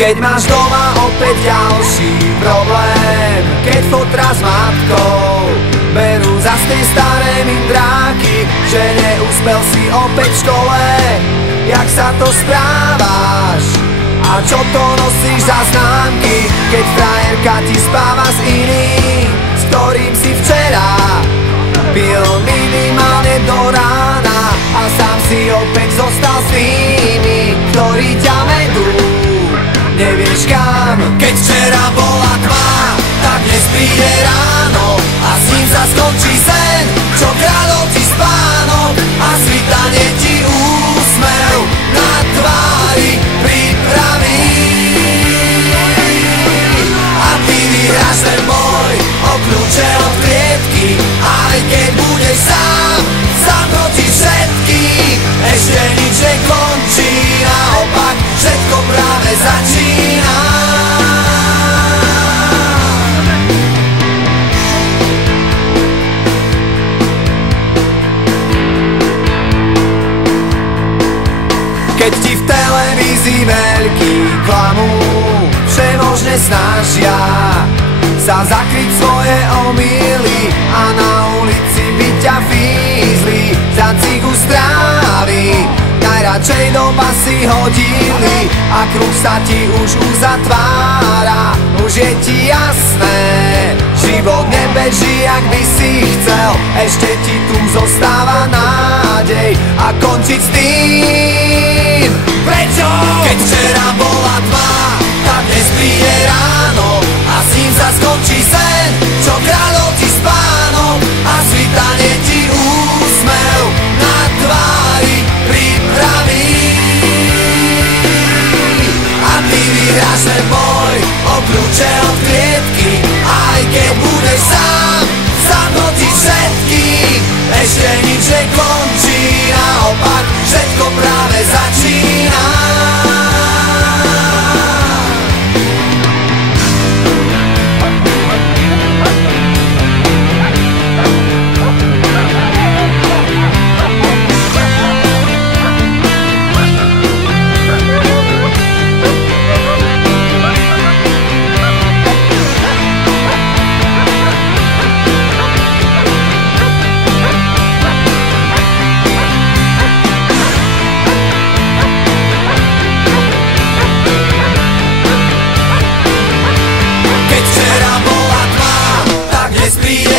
Keď máš doma opäť ďalší problém, keď fotra s matkou berú za tej staré mindráky, že neúspel si opäť v škole. Jak sa to správaš? A čo to nosíš za známky? Keď frajerka ti spáva s iným, s ktorým si včera pil minimálne do rána, a sám si opäť zostal s tými, ktorí ťa vedú nevieš kam. Keď včera bola tma, tak dnes príde ráno a s ním sa skončí sen, čo kradol ti spánok a svitanie ti úsmev na tvári pripraví. A ty vyhráš ten boj o kľúče od klietky, aj keď budeš sám proti všetkým. Ešte nič nekončí, naopak všetko práve začína. Keď ti v televízii veľký klamú, všemožne snažia sa zakryť svoje omýly a na ulici by ťa fízli za cigu strávy. Najradšej do basy hodili a kruh sa ti už uzatvára. Už je ti jasné, život nebeží, jak by si chcel. Ešte ti tu zostáva nádej a končiť s tým. Prečo? Keď včera bola tma, tak dnes príde ráno a s ním sa skončí sen, čo kradol ti spánok a svitanie ti úsmev na tvári pripraví. A ty vyhráš ten boj o kľúče od klietky, aj keď budeš sám proti všetkým. Ešte nič nekončí, naopak všetko práve začína. Príde